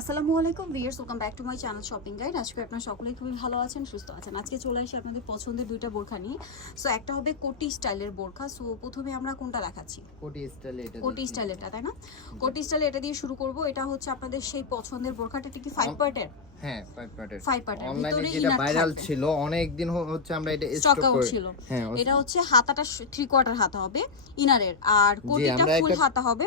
আসসালামু আলাইকুম viewers welcome back to my channel shopping guide আজকে আপনারা সকলেই খুবই ভালো আছেন সুস্থ আছেন। আজকে চলে আসি আপনাদের পছন্দের দুইটা বোরখা নিয়ে। সো একটা হবে কোটি স্টাইলের বোরখা। সো প্রথমে আমরা কোনটা দেখাচ্ছি? কোটি স্টাইল এটা কোটি স্টাইল এটা তাই না? কোটি স্টাইল এটা দিয়ে শুরু করব। এটা হচ্ছে আপনাদের সেই পছন্দের বোরখাটা এটা কি ফাইভ পার্টের হ্যাঁ ফাইভ পার্টের অনলাইনে যেটা ভাইরাল ছিল অনেক দিন হচ্ছে আমরা এটা স্টক স্টক আউট ছিল। হ্যাঁ এটা হচ্ছে হাতাটা থ্রি কোয়ার্টার হাতা হবে ইনারের আর কোটিটা ফুল হাতা হবে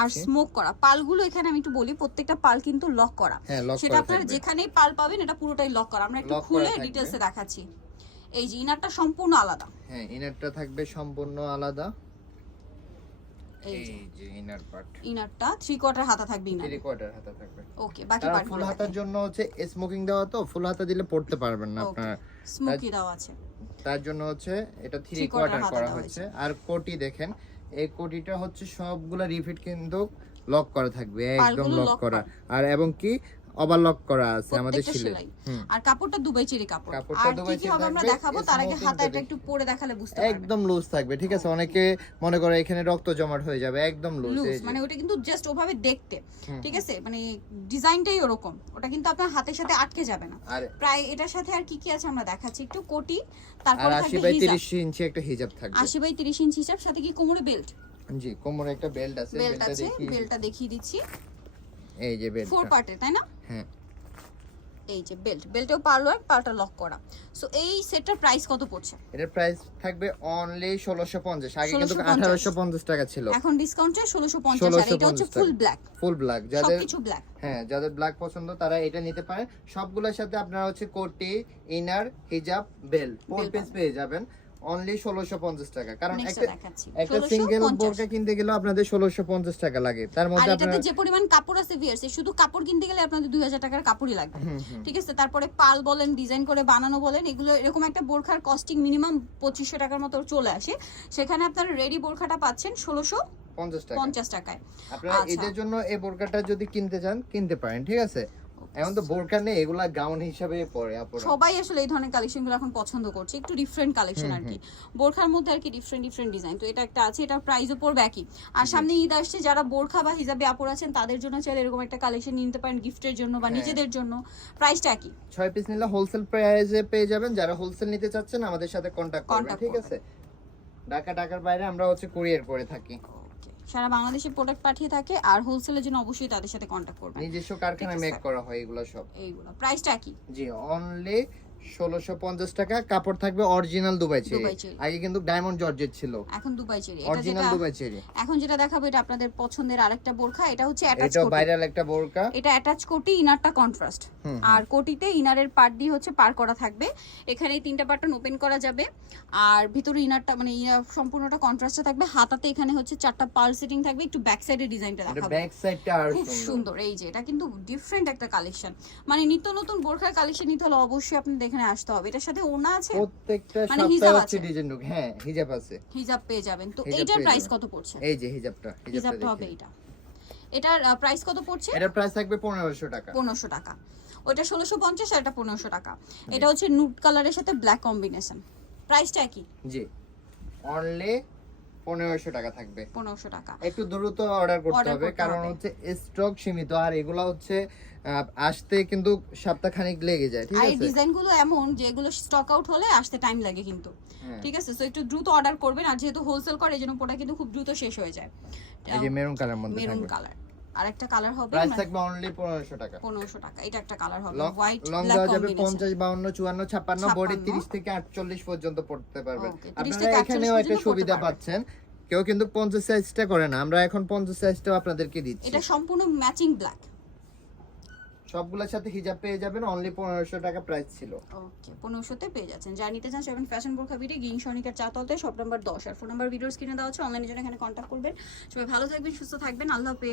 আর স্মোক করা। পালগুলো এখানে আমি একটু বলি প্রত্যেকটা পাল কিন্তু লক করা। হ্যাঁ সেটা আপনারা যেখানেই পাল পাবেন এটা পুরোটাই লক করা। আমরা একটু খুলে। ডিটেলসে দেখাচ্ছি। এই যে ইনারটা সম্পূর্ণ আলাদা। হ্যাঁ ইনারটা থাকবে সম্পূর্ণ আলাদা। এই এই যে। যে ইনার পার্ট ইনারটা থ্রি কোয়ার্টার হাতা থাকবে ইনার থ্রি কোয়ার্টার হাতা থাকবে। ওকে বাকি পার্ট ফুল হাতার জন্য হচ্ছে স্মোকিং দেওয়া তো ফুল হাতা দিলে পড়তে পারবেন না আপনার। স্মোকি দেওয়া আছে। তার জন্য হচ্ছে এটা থ্রি কোয়ার্টার করা হচ্ছে। আর কোটি দেখেন এই কোটিটা হচ্ছে সবগুলা রিফিট কিন্তু লক করা থাকবে একদম লক করা। আর এবং কি ওভারলক করা আছে আমাদের সেলাই। আর কাপড়টা দুবাই চেরি কাপড়। কাপড়টা দুবাই চেরি আমরা দেখাবো তার আগে smoking হাতা এটা একটু পরে দেখালে বুঝতে পারবেন। একদম লুজ থাকবে ঠিক আছে? অনেকে মনে করে এখানে রক্ত জমাট হয়ে যাবে একদম লুজ মানে ওটা কিন্তু জাস্ট ওভাবে দেখতে ঠিক আছে? মানে ডিজাইনটাই ওরকম ওটা কিন্তু আপনার হাতের সাথে আটকে যাবে না। আর। প্রায় এটার সাথে আর কি কি আছে আমরা দেখাচ্ছি একটু কোটি তারপর থাকবে বাই হিজাব। তিরিশ ইঞ্চি একটা হিজাব থাকবে। আশি বাই তিরিশ ইঞ্চি হিসাব সাথে কি কোমরে বেল্ট জি কোমরে একটা বেল্ট আছে বেল্ট আছে বেল্টটা দেখিয়ে দিচ্ছি। এই যে ফোর বেল্টটা পার্টের তাই না? হ্যাঁ। এই যে বেল্ট বেল্টেও লক করা। সো এই সেটটার প্রাইস কত পড়ছে? এটার প্রাইস থাকবে অনলি ষোলোশো পঞ্চাশ। আগে কিন্তু 1650 আঠারোশো পঞ্চাশ টাকা ছিল। এখন ডিসকাউন্টে ষোলোশো পঞ্চাশ। আর এটা হচ্ছে ফুল ব্ল্যাক ফুল ব্ল্যাক যাদের ব্ল্যাক হ্যাঁ যাদের ব্ল্যাক পছন্দ তারা এটা নিতে পারে। সবগুলোর সাথে আপনারা হচ্ছে কোটি ইনার হিজাব বেল ফোর পিস পেয়ে যাবেন। অনলি ষোলোশো পঞ্চাশ টাকা। কারণ একটা একটা সিঙ্গেল বোরকা কিনতে গেলে আপনাদের ষোলোশো পঞ্চাশ টাকা লাগে। তার মধ্যে আপনারা যে পরিমাণ কাপড় আছে ভিয়ার্স শুধু কাপড় কিনতে গেলে আপনাদের দুই হাজার টাকার কাপড়ই লাগবে। ঠিক আছে? তারপরে পাল বলেন ডিজাইন করে বানানো বলেন এগুলো এরকম একটা বোরখার কস্টিং মিনিমাম পঁচিশশো টাকার মতো চলে আসে। সেখানে আপনারা রেডি বোরখাটা পাচ্ছেন ষোলোশো পঞ্চাশ টাকা পঞ্চাশ টাকায়। আপনারা আচ্ছা। এদের জন্য এই বোরকাটা যদি কিনতে চান কিনতে পারেন ঠিক আছে? এখন তো বোরকা নেই এগুলা গাউন হিসাবে পরে সবাই আসলে এই ধরনের কালেকশনগুলো এখন পছন্দ করছে একটু ডিফারেন্ট কালেকশন আর কি। বোরখার মধ্যে আর কি ডিফারেন্ট ডিফারেন্ট ডিজাইন তো এটা একটা আছে এটা প্রাইসও পড়বে একই। আর সামনে ঈদ আসছে যারা বোরখা বা হিজাবে আপর আছেন তাদের জন্য চাইলে এরকম একটা কালেকশন নিতে পারেন গিফটের জন্য বা হ্যাঁ। নিজেদের জন্য। প্রাইসটা একই। ছয় পিস নিলে হোলসেল প্রাইসে পেয়ে যাবেন যারা হোলসেল নিতে চাচ্ছেন আমাদের সাথে কন্ট্যাক্ট করবেন ঠিক আছে? ঢাকা ঢাকার বাইরে আমরা হচ্ছে কুরিয়ার করে থাকি. সারা বাংলাদেশে প্রোডাক্ট পাঠিয়ে থাকে আর হোলসেলের জন্য অবশ্যই তাদের সাথে কন্ট্যাক্ট করবেন। নিজস্ব কারখানায় মেক করা হয় এগুলো সব। এইগুলো। প্রাইসটা কি জি অনলি ষোলোশো পঞ্চাশ টাকা। কাপড় থাকবে অরিজিনাল দুবাই চেরি। আগে কিন্তু ডায়মন্ড জর্জেট ছিল। এখন দুবাই চেরি। এটা অরিজিনাল দুবাই চেরি। এখন যেটা দেখাবো এটা আপনাদের পছন্দের আরেকটা বোরখা। এটা হচ্ছে অ্যাটাচ কোটি ভাইরাল একটা বোরকা এটা অ্যাটাচ কোটি ইনারটা কন্ট্রাস্ট আর কোটিতে ইনারের পার্ট দিয়ে হচ্ছে পার করা থাকবে। এখানে এই তিনটা বাটন ওপেন করা যাবে। আর ভিতরে ইনারটা মানে সম্পূর্ণটা কন্ট্রাস্টে থাকবে। হাতাতে এখানে হচ্ছে চারটা পার্ল সেটিং থাকবে। একটু ব্যাক সাইডের ডিজাইনটা এটা দেখাবো। ব্যাক সাইডটা আর খুব সুন্দর। এই যে এটা কিন্তু ডিফারেন্ট একটা কালেকশন মানে নিত্য নতুন বোরখার কালেকশন নিতে হলে অবশ্যই আপনাদের এখানে আসতে হবে। এটার সাথে ওনা আছে? প্রত্যেকটা মানে সপ্তাহে হিজাব হচ্ছে আছে? ডিজাইন লুক হ্যাঁ হিজাব আছে। হিজাব পেয়ে যাবেন। তো এইটার প্রাইস কত পড়ছে? এই যে হিজাবটা হিজাবটা হবে এটা এটার প্রাইস কত পড়ছে? এটার প্রাইস থাকবে 1500 টাকা। 1500 টাকা। ওইটা ষোলোশো পঞ্চাশ আর এটা 1500 টাকা। এটা হচ্ছে নুড কালারের সাথে ব্ল্যাক কম্বিনেশন প্রাইসটা কি? জি। অনলি পনেরোশো টাকা থাকবে। পনেরোশো টাকা। একটু দ্রুত অর্ডার করতে হবে কারণ হচ্ছে স্টক সীমিত আর এগুলো হচ্ছে আসতে কিন্তু সপ্তাহ খানিক লেগে যায় ঠিক আছে এই ডিজাইনগুলো ডিজাইনগুলো এমন যেগুলো স্টক আউট হলে আসতে টাইম লাগে কিন্তু। হ্যাঁ। ঠিক আছে? সো একটু দ্রুত অর্ডার করবেন আর যেহেতু হোলসেল করে এই জন্য প্রোডাক্ট কিন্তু খুব দ্রুত শেষ হয়ে যায়। এই যে মেরুন কালার মধ্যে মেরুন কালার আর একটা কালার হবে প্রাইস থাকবে অনলি পনেরোশো টাকা। পনেরোশো টাকা। এটা একটা কালার হবে হোয়াইট লং দেওয়া যাবে কম্বিনেশন পঞ্চাশ বাউন্ন চুয়ান্ন ছাপ্পান্ন বডি 56 তিরিশ থেকে আটচল্লিশ পর্যন্ত পড়তে পারবেন। আপনারা এখানেও একটা সুবিধা পাচ্ছেন। কেউ কিন্তু পঞ্চাশ সাইজটা করে না আমরা এখন পঞ্চাশ সাইজটাও আপনাদেরকে দিচ্ছি। এটা সম্পূর্ণ ম্যাচিং ব্ল্যাক সবগুলোর সাথে হিজাব পেয়ে যাবেন অনলি পনেরোশো টাকা প্রাইস ছিল। ওকে পনেরোশোতে পেয়ে যাচ্ছেন। যা নিতে চান সেভেন ফ্যাশন বোরখা বিডি গিং সনিকার চাতলতে সব নাম্বার দশ। আর ফোন নাম্বার ভিডিওস কিনে দেওয়া হচ্ছে অনলাইনে জন্য এখানে কন্ট্যাক্ট করবেন। সবাই ভালো থাকবেন সুস্থ থাকবেন। আল্লাহ হাফেজ।